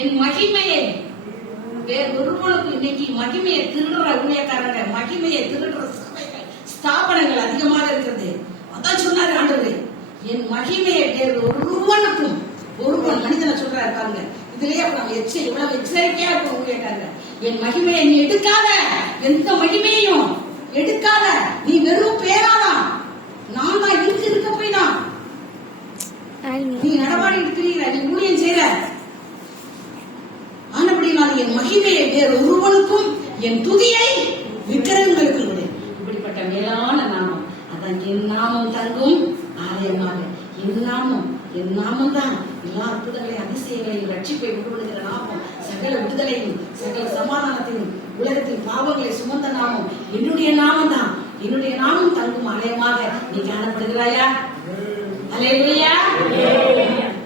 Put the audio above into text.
என் மகிமையை வேறு ஒருவனுக்கு இன்னைக்கு மகிமையை திருடுற ஊழியக்காரங்க, மகிமையை திருடுற ஸ்தாபனங்கள் அதிகமாக இருக்கிறது. அதான் சொன்னாரு ஆண்டவர், என் மகிமையை வேறு ஒருவனுக்கும், ஒருவன் மனிதனை சொல்றாரு பாருங்க. இதுலயே நம்ம இவ்வளவு எச்சரிக்கையா இருக்க ஊழியக்காரங்க, என் மகிமையை நீ எடுக்காத, எந்த மகிமையும் எடுக்காத, நீ வெறும் பேராதான், நான் தான் இருக்க போய் தான் நீ நடமாடி இருக்கிறீங்க, நீ ஊழியம் செய்யற. ஆனபடினால் என் மகிமையை வேறு ஒருவனுக்கும், என் துதியை விக்கிரகங்களுக்கு கொடு. இப்படிப்பட்ட மேலான நாமம், அதான் என் நாமம் தங்கும் ஆலயமாக. என் நாமம் தான் எல்லா அற்புதங்களையும் அதிசயங்களையும் ரட்சிப்பை உருவடுகிற நாமம், சகல விடுதலையும் சகல சமாதானத்தையும் உலகத்தின் பாவங்களை சுமந்த நாமம் என்னுடைய நாமம் தான். என்னுடைய நாமம் தங்கும் ஆலயமாக நீ காணப்படுகிறாயா? அல்லேலூயா.